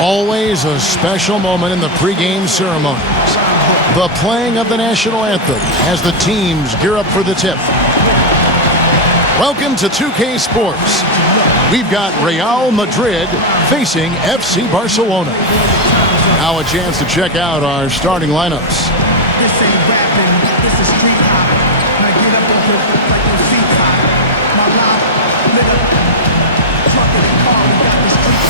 Always a special moment in the pregame ceremonies. The playing of the national anthem as the teams gear up for the tip. Welcome to 2K Sports. We've got Real Madrid facing FC Barcelona. Now a chance to check out our starting lineups. This ain't rapping, this is street hop. Now get up on it like your seat top. My life, nigga. Trucking and car, we got the street.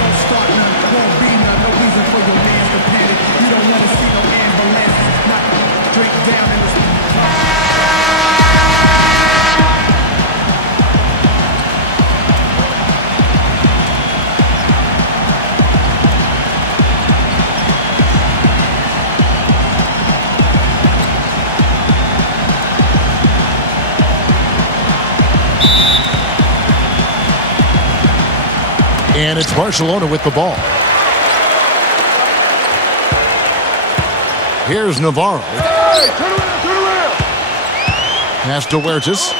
Don't start none, won't be none. No reason for your mans to panic. You don't want to see no ambulance. Not drink down in the And it's Barcelona with the ball. Here's Navarro. Hey, turn around. Pass to Huertas.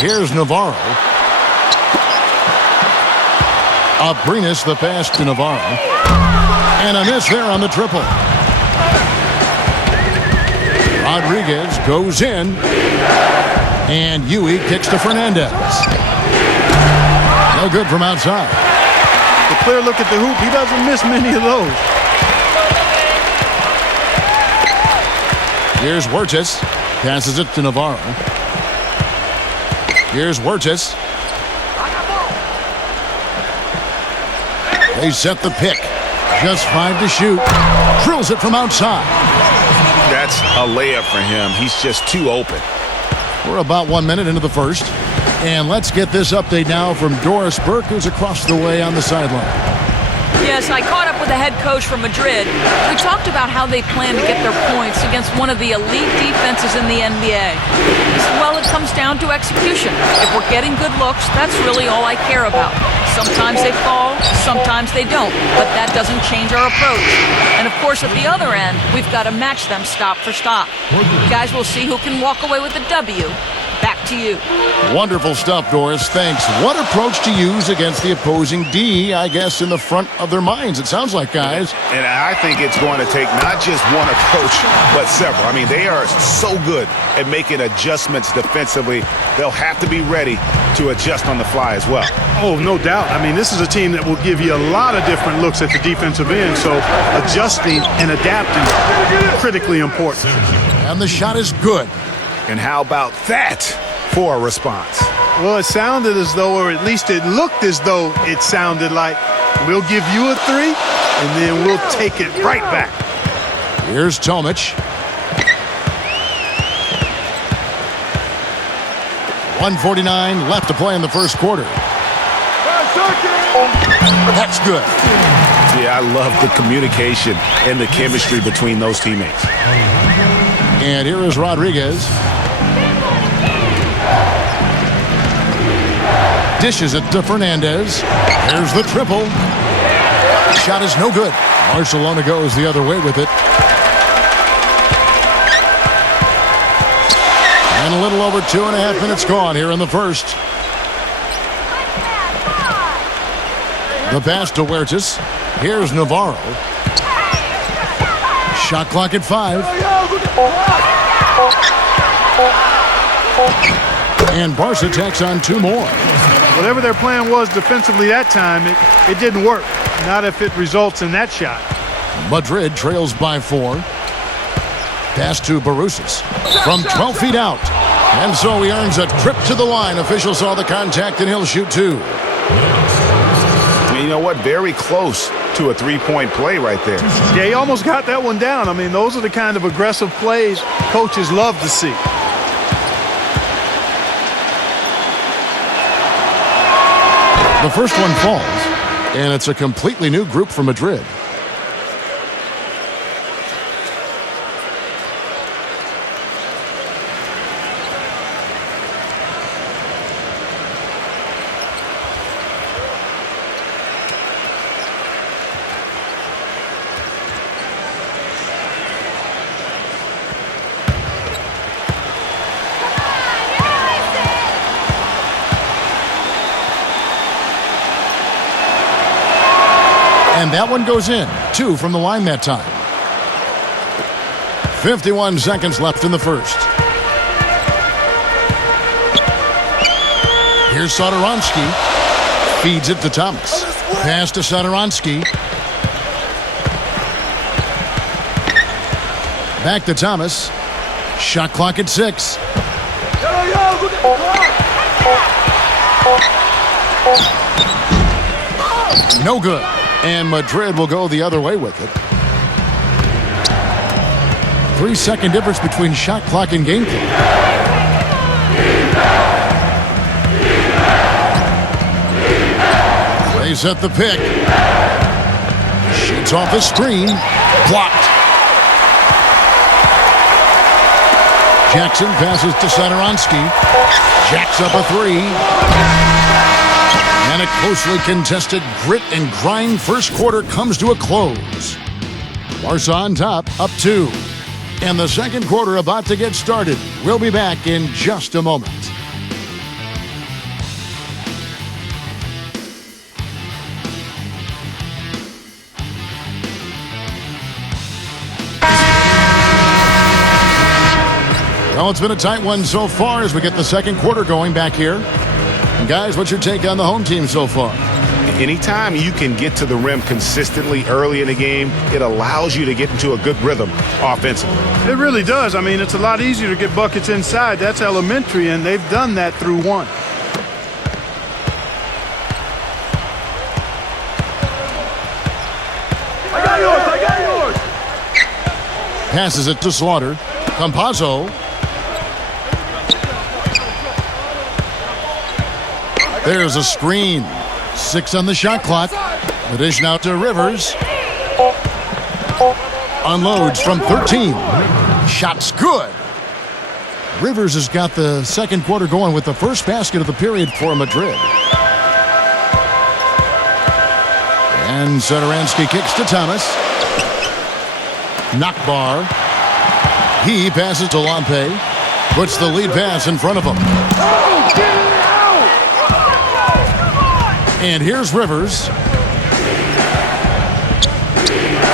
Here's Navarro. Abrinas the pass to Navarro. And a miss there on the triple. Rodriguez goes in. And Yui kicks to Fernandez. No good from outside. The clear look at the hoop. He doesn't miss many of those. Here's Huertas. Passes it to Navarro. Here's Huertas. They set the pick. Just 5 to shoot. Drills it from outside. That's a layup for him. He's just too open. We're about 1 minute into the first. And let's get this update now from Doris Burke, who's across the way on the sideline. Yes, I caught up with the head coach from Madrid. We talked about how they plan to get their points against one of the elite defenses in the NBA. He said, well, it comes down to execution. If we're getting good looks, that's really all I care about. Sometimes they fall, sometimes they don't, but that doesn't change our approach. And of course, at the other end, we've got to match them stop for stop. Guys, we'll see who can walk away with the W. Back to you. Wonderful stuff, Doris. Thanks. What approach to use against the opposing D, I guess, in the front of their minds, it sounds like, guys. And I think it's going to take not just one approach, but several. I mean, they are so good at making adjustments defensively. They'll have to be ready to adjust on the fly as well. Oh, no doubt. I mean, this is a team that will give you a lot of different looks at the defensive end, so adjusting and adapting is critically important. And the shot is good. And how about that for a response? Well, it sounded as though, or at least it looked as though it sounded like, we'll give you a 3, and then we'll take it right back. Here's Tomic. 1:49 left to play in the first quarter. That's good. Yeah, I love the communication and the chemistry between those teammates. And here is Rodriguez. Dishes it to Fernandez. There's the triple. Shot is no good. Barcelona goes the other way with it. And a little over 2.5 minutes gone here in the first. The pass to Huertas. Here's Navarro. Shot clock at 5. And Barca tacks on 2 more. Whatever their plan was defensively that time, it didn't work. Not if it results in that shot. Madrid trails by 4. Pass to Barusas from 12 feet out. And so he earns a trip to the line. Official saw the contact and he'll shoot 2. And you know what? Very close to a 3-point play right there. Yeah, he almost got that one down. I mean, those are the kind of aggressive plays coaches love to see. The first one falls, and it's a completely new group for Madrid. And that one goes in. 2 from the line that time. 51 seconds left in the first. Here's Satoransky. Feeds it to Thomas. Pass to Satoransky. Back to Thomas. Shot clock at 6. No good. And Madrid will go the other way with it. 3-second difference between shot clock and game clock. They set the pick. Shoots off the screen. Blocked. Jackson passes to Satoransky. Jacks up a 3. And a closely contested grit and grind first quarter comes to a close. Barca on top, up 2. And the second quarter about to get started. We'll be back in just a moment. Well, it's been a tight one so far as we get the second quarter going back here. And guys, what's your take on the home team so far? Anytime you can get to the rim consistently early in the game, it allows you to get into a good rhythm offensively. It really does. I mean, it's a lot easier to get buckets inside. That's elementary, and they've done that through one. I got yours. Passes it to Slaughter. Campazzo. There's a screen. 6 on the shot clock. The dish now to Rivers. Unloads from 13. Shot's good. Rivers has got the second quarter going with the first basket of the period for Madrid. And Satoransky kicks to Thomas. Knockbar. He passes to Lampe. Puts the lead pass in front of him. And here's Rivers.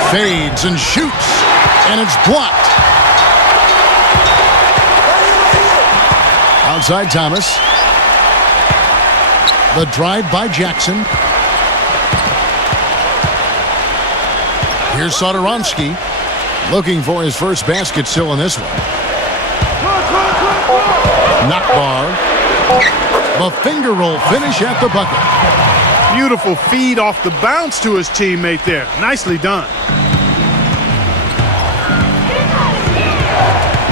Fades and shoots. And it's blocked. Outside Thomas. The drive by Jackson. Here's Satoransky. Looking for his first basket still in this one. Knockbar. The finger roll finish at the bucket. Beautiful feed off the bounce to his teammate there. Nicely done.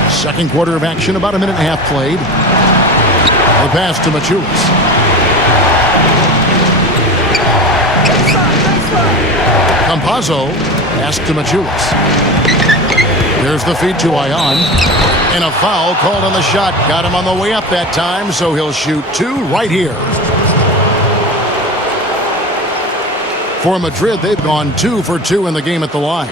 Second quarter of action, about a minute and a half played. The pass to Machulis. Campazzo, pass to Machulis. There's the feed to Ion. And a foul called on the shot. Got him on the way up that time, so he'll shoot 2 right here. For Madrid, they've gone 2 for 2 in the game at the line.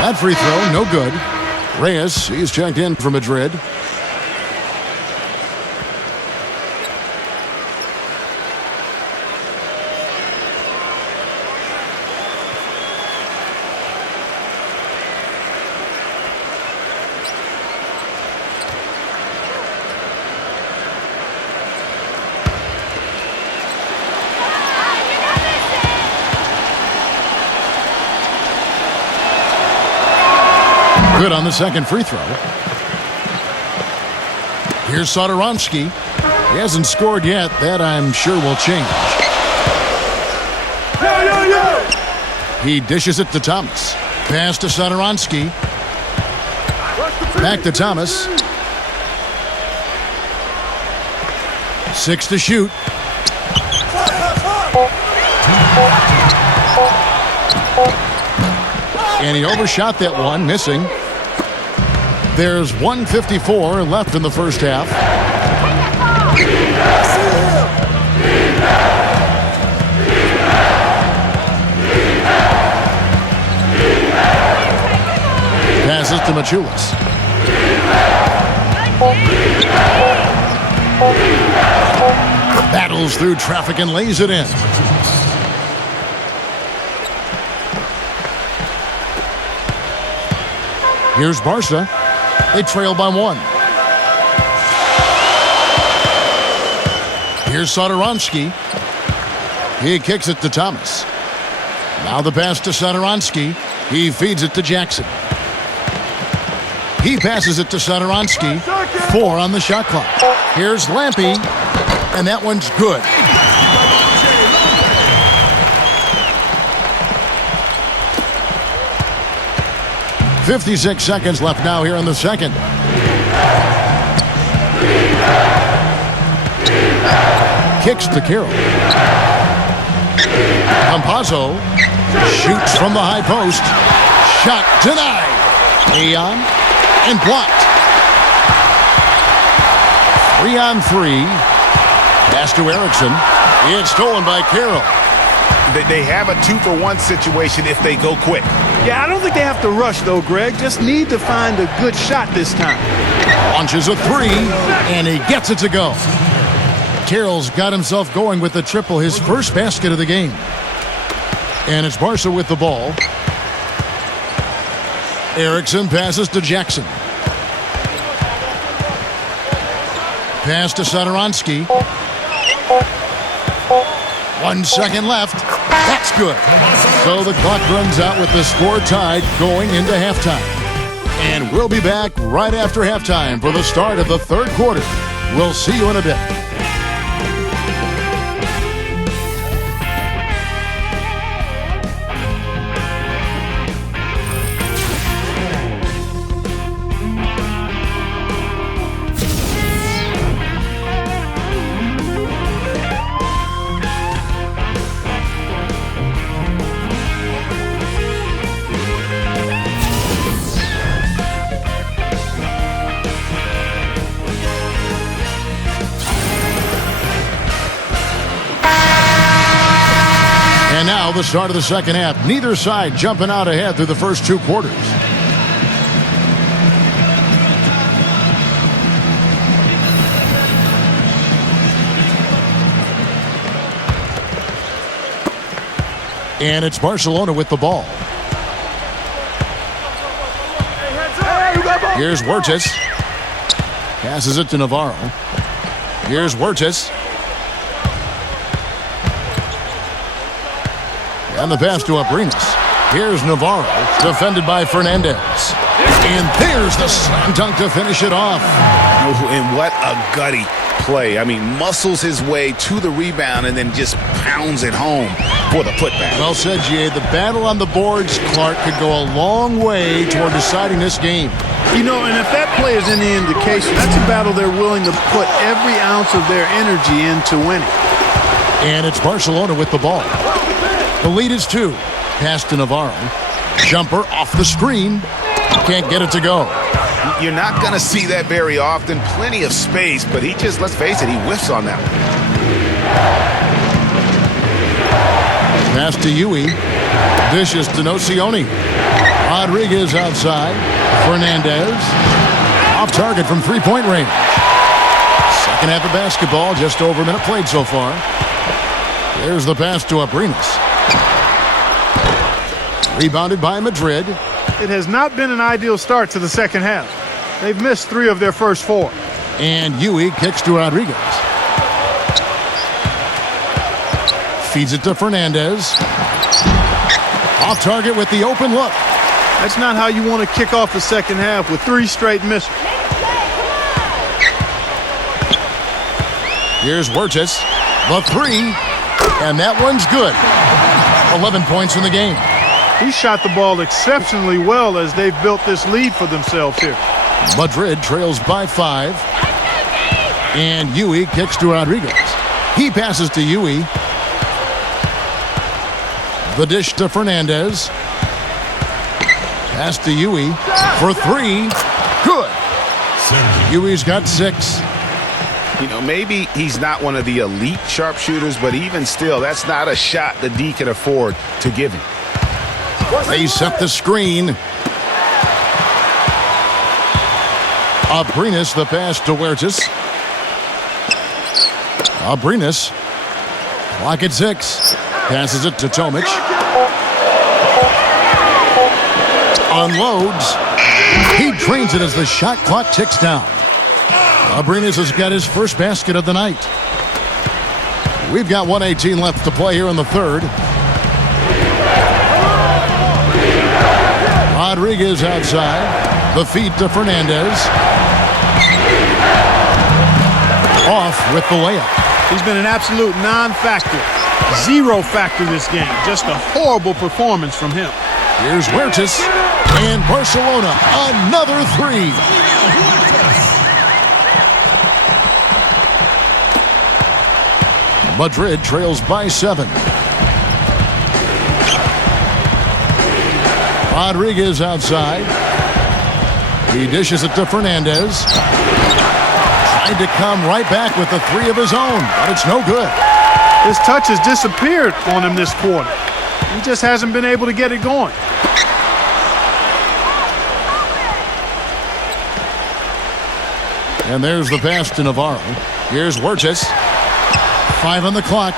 That free throw, no good. Reyes, he's checked in for Madrid. Good on the second free throw. Here's Satoransky. He hasn't scored yet. That, I'm sure, will change. He dishes it to Thomas. Pass to Satoransky. Back to Thomas. 6 to shoot. And he overshot that one, missing. There's 1:54 left in the first half. to Machulis. Battles through traffic and lays it in. Here's Barca. They trail by 1. Here's Satoransky. He kicks it to Thomas. Now the pass to Satoransky. He feeds it to Jackson. He passes it to Satoransky. 4 on the shot clock. Here's Lampy. And that one's good. .56 seconds left now here in the second. Kicks to Carroll. Campazzo shoots from the high post. Shot denied. Ayon and blocked. 3-on-3. Pass to Erickson. It's stolen by Carroll. They have a 2-for-1 situation if they go quick. Yeah, I don't think they have to rush, though, Greg. Just need to find a good shot this time. Launches a 3, and he gets it to go. Carroll's got himself going with the triple, his first basket of the game. And it's Barca with the ball. Erickson passes to Jackson. Pass to Satoransky. 1 second left. That's good. So the clock runs out with the score tied going into halftime. And we'll be back right after halftime for the start of the third quarter. We'll see you in a bit. And now the start of the second half. Neither side jumping out ahead through the first 2 quarters. And it's Barcelona with the ball. Here's Huertas. Passes it to Navarro. Here's Huertas. And the pass to Abrinas. Here's Navarro, defended by Fernandez. And there's the slam dunk to finish it off. Oh, and what a gutty play. I mean, muscles his way to the rebound and then just pounds it home for the putback. Well said, G.A. The battle on the boards, Clark, could go a long way toward deciding this game. You know, and if that play is any indication, that's a battle they're willing to put every ounce of their energy into winning. And it's Barcelona with the ball. The lead is 2. Pass to Navarro. Jumper off the screen. Can't get it to go. You're not going to see that very often. Plenty of space, but he just, let's face it, he whiffs on that one. Pass to Yui. Dishes to Nocioni. Rodriguez outside. Fernandez. Off target from three-point range. Second half of basketball, just over a minute played so far. There's the pass to Abrinas. Rebounded by Madrid. It has not been an ideal start to the second half. They've missed 3 of their first 4. And Yui kicks to Rodriguez. Feeds it to Fernandez. Off target with the open look. That's not how you want to kick off the second half with 3 straight misses. Here's Huertas. The 3. And that one's good. 11 points in the game. He shot the ball exceptionally well as they've built this lead for themselves here. Madrid trails by 5. And Yui kicks to Rodriguez. He passes to Yui. The dish to Fernandez. Pass to Yui for 3. Good. Yui's got 6. You know, maybe he's not one of the elite sharpshooters, but even still, that's not a shot the D can afford to give him. They set the screen. Abrinas, the pass to Huertas. Abrinas. Clock at 6. Passes it to Tomic. Unloads. He drains it as the shot clock ticks down. Abrinas has got his first basket of the night. We've got 1:18 left to play here in the third. Rodriguez outside. The feed to Fernandez. Off with the layup. He's been an absolute non-factor. Zero factor this game. Just a horrible performance from him. Here's Huertas. And Barcelona, another three. Madrid trails by 7. Rodriguez outside. He dishes it to Fernandez. Tried to come right back with the three of his own, but it's no good. His touch has disappeared on him this quarter. He just hasn't been able to get it going. And there's the pass to Navarro. Here's Huertas. 5 on the clock.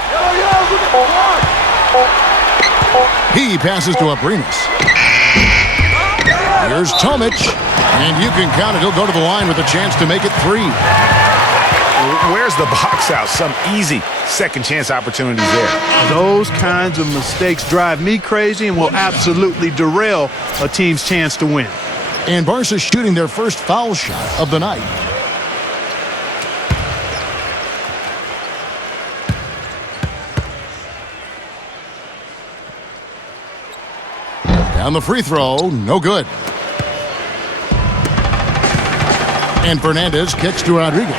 He passes to Abrinas. Here's Tomic. And you can count it. He'll go to the line with a chance to make it 3. Where's the box out? Some easy second chance opportunities there. Those kinds of mistakes drive me crazy and will absolutely derail a team's chance to win. And Barca shooting their first foul shot of the night. Down the free throw, no good. And Fernandez kicks to Rodriguez.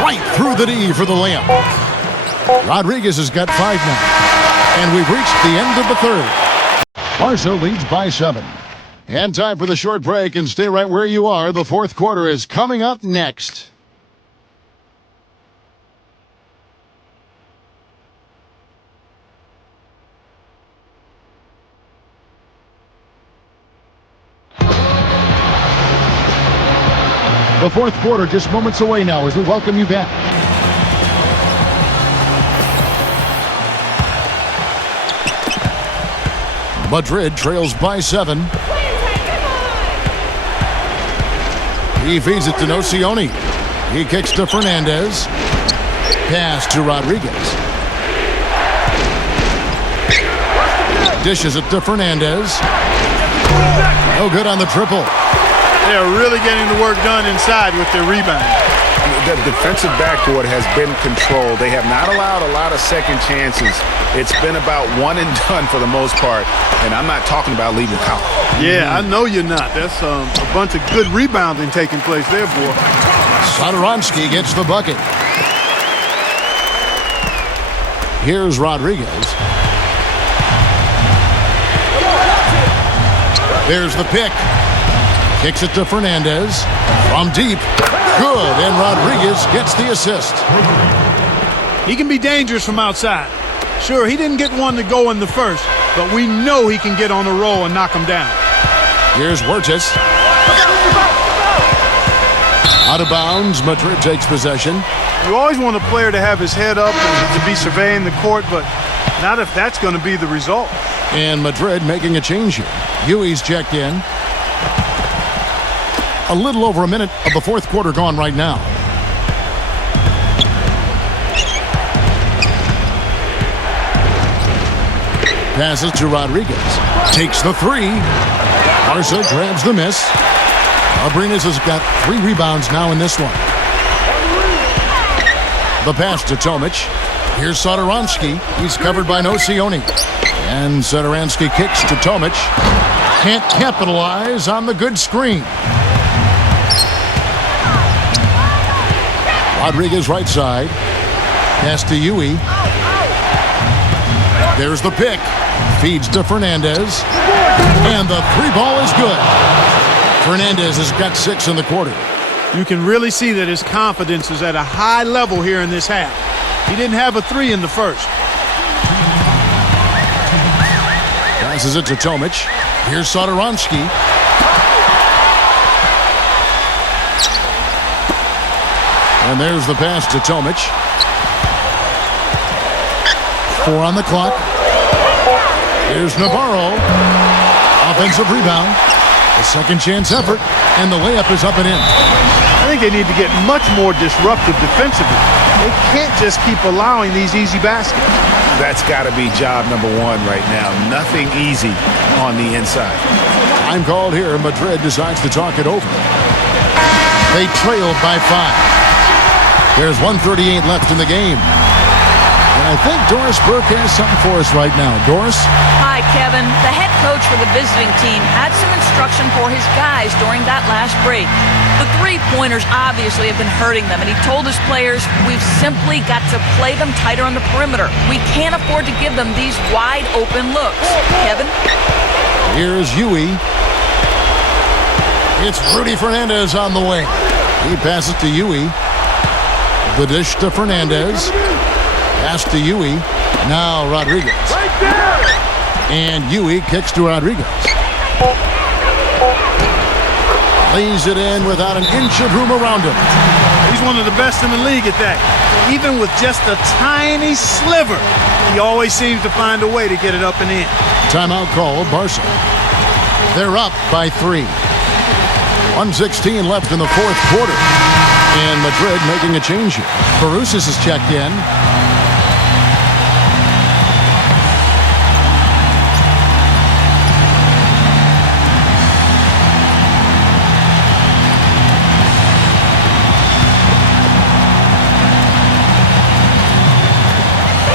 Right through the D for the layup. Rodriguez has got 5 now. And we've reached the end of the third. Barca leads by 7. And time for the short break, and stay right where you are. The fourth quarter is coming up next. The fourth quarter just moments away now as we welcome you back. Madrid trails by 7. He feeds it to Nocioni. He kicks to Fernandez. Pass to Rodriguez. Dishes it to Fernandez. No good on the triple. They're really getting the work done inside with their rebound. The defensive backcourt has been controlled. They have not allowed a lot of second chances. It's been about one and done for the most part, and I'm not talking about leaving count. Yeah, I know you're not. That's a bunch of good rebounding taking place there, boy. Satoransky gets the bucket. Here's Rodriguez. There's the pick. Kicks it to Fernandez. From deep. Good, and Rodriguez gets the assist. He can be dangerous from outside. Sure, he didn't get one to go in the first, but we know he can get on a roll and knock him down. Here's Huertas. Out of bounds, Madrid takes possession. You always want a player to have his head up and to be surveying the court, but not if that's going to be the result. And Madrid making a change here. Huey's checked in. A little over a minute of the fourth quarter gone right now. Passes to Rodriguez. Takes the 3. Barca grabs the miss. Abrinas has got 3 rebounds now in this one. The pass to Tomic. Here's Satoransky. He's covered by Nocioni. And Satoransky kicks to Tomic. Can't capitalize on the good screen. Rodriguez right side. Pass to Huey. There's the pick. Feeds to Fernandez. And the 3-ball is good. Fernandez has got 6 in the quarter. You can really see that his confidence is at a high level here in this half. He didn't have a 3 in the first. Passes it to Tomic. Here's Satoransky. And there's the pass to Tomic. 4 on the clock. Here's Navarro. Offensive rebound. A second chance effort. And the layup is up and in. I think they need to get much more disruptive defensively. They can't just keep allowing these easy baskets. That's got to be job number one right now. Nothing easy on the inside. Time called here. Madrid decides to talk it over. They trailed by 5. There's 1:38 left in the game. And I think Doris Burke has something for us right now. Doris? Hi, Kevin. The head coach for the visiting team had some instruction for his guys during that last break. The three-pointers obviously have been hurting them, and he told his players, we've simply got to play them tighter on the perimeter. We can't afford to give them these wide-open looks. Kevin? Here's Huey. It's Rudy Fernandez on the wing. He passes to Huey. The dish to Fernandez. Pass to Huey. Now Rodriguez. Right there! And Huey kicks to Rodriguez. Lays it in without an inch of room around him. He's one of the best in the league at that. Even with just a tiny sliver, he always seems to find a way to get it up and in. Timeout called, Barca. They're up by 3. 1:16 left in the fourth quarter. And Madrid making a change here. Barusas is checked in.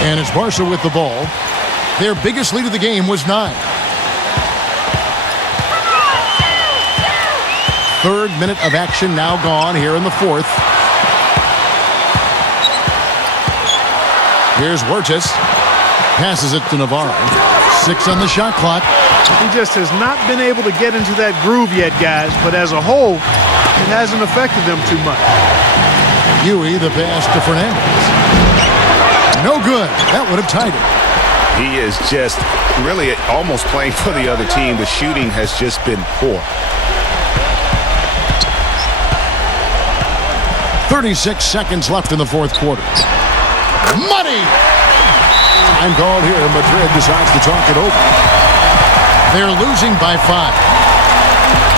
And it's Barca with the ball. Their biggest lead of the game was 9. Third minute of action now gone here in the fourth. Here's Huertas. Passes it to Navarro. 6 on the shot clock. He just has not been able to get into that groove yet, guys. But as a whole, it hasn't affected them too much. Huey, the pass to Fernandez. No good. That would have tied it. He is just really almost playing for the other team. The shooting has just been poor. 36 seconds left in the fourth quarter. Money! Time called here. Madrid decides to talk it over. They're losing by 5.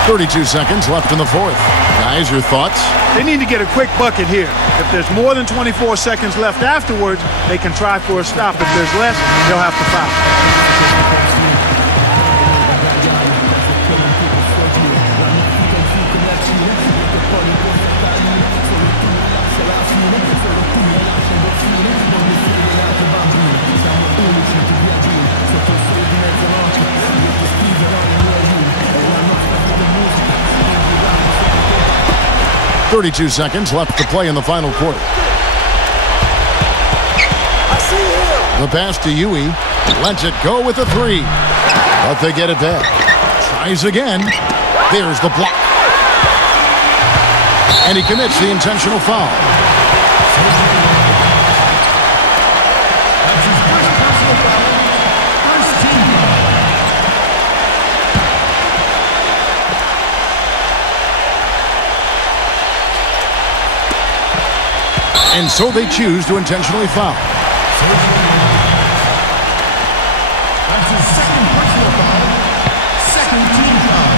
32 seconds left in the fourth. Guys, your thoughts? They need to get a quick bucket here. If there's more than 24 seconds left afterwards, they can try for a stop. If there's less, they'll have to foul. 32 seconds left to play in the final quarter. The pass to Huey. Lets it go with a 3. But they get it back. Tries again. There's the block. And he commits the intentional foul. And so they choose to intentionally foul. That's his second personal foul. Second team foul.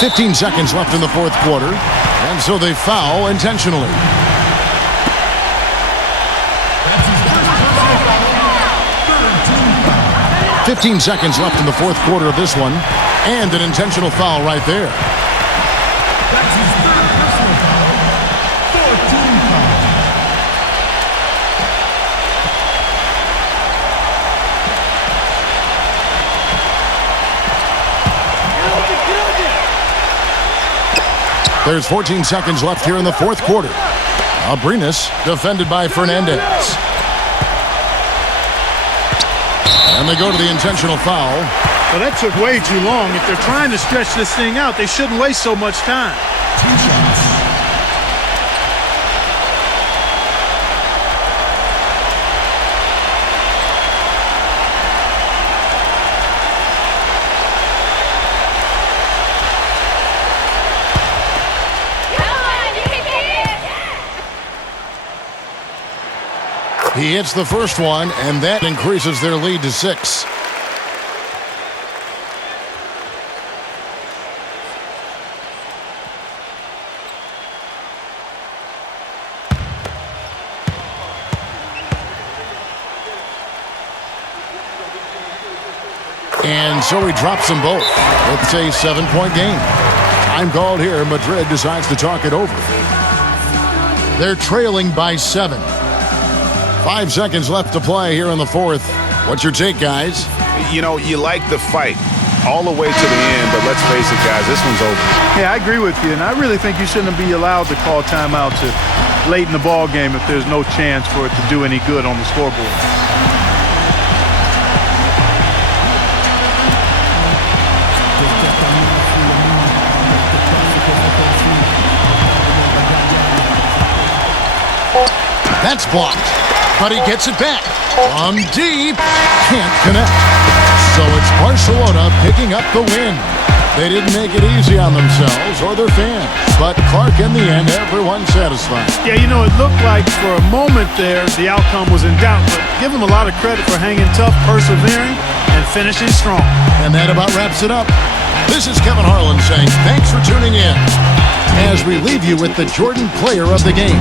15 seconds left in the fourth quarter. And so they foul intentionally. 15 seconds left in the fourth quarter of this one. And an intentional foul right there. That's his third personal foul. 14 foul. There's 14 seconds left here in the fourth quarter. Abrinas defended by Fernandez. And they go to the intentional foul. Well, that took way too long. If they're trying to stretch this thing out, they shouldn't waste so much time. 2 shots. He hits the first one, and that increases their lead to 6. And so he drops them both. It's a 7-point game. Time called here. Madrid decides to talk it over. They're trailing by 7. 5 seconds left to play here in the fourth. What's your take, guys? You know, you like the fight all the way to the end, but let's face it, guys, this one's over. Yeah, I agree with you, and I really think you shouldn't be allowed to call timeout to late in the ball game if there's no chance for it to do any good on the scoreboard. That's blocked, but he gets it back from deep. Can't connect. So it's Barcelona picking up the win. They didn't make it easy on themselves or their fans, but Clark, in the end, everyone's satisfied. Yeah, you know, it looked like for a moment there the outcome was in doubt, but give them a lot of credit for hanging tough, persevering, and finishing strong. And that about wraps it up. This is Kevin Harlan saying thanks for tuning in as we leave you with the Jordan player of the game.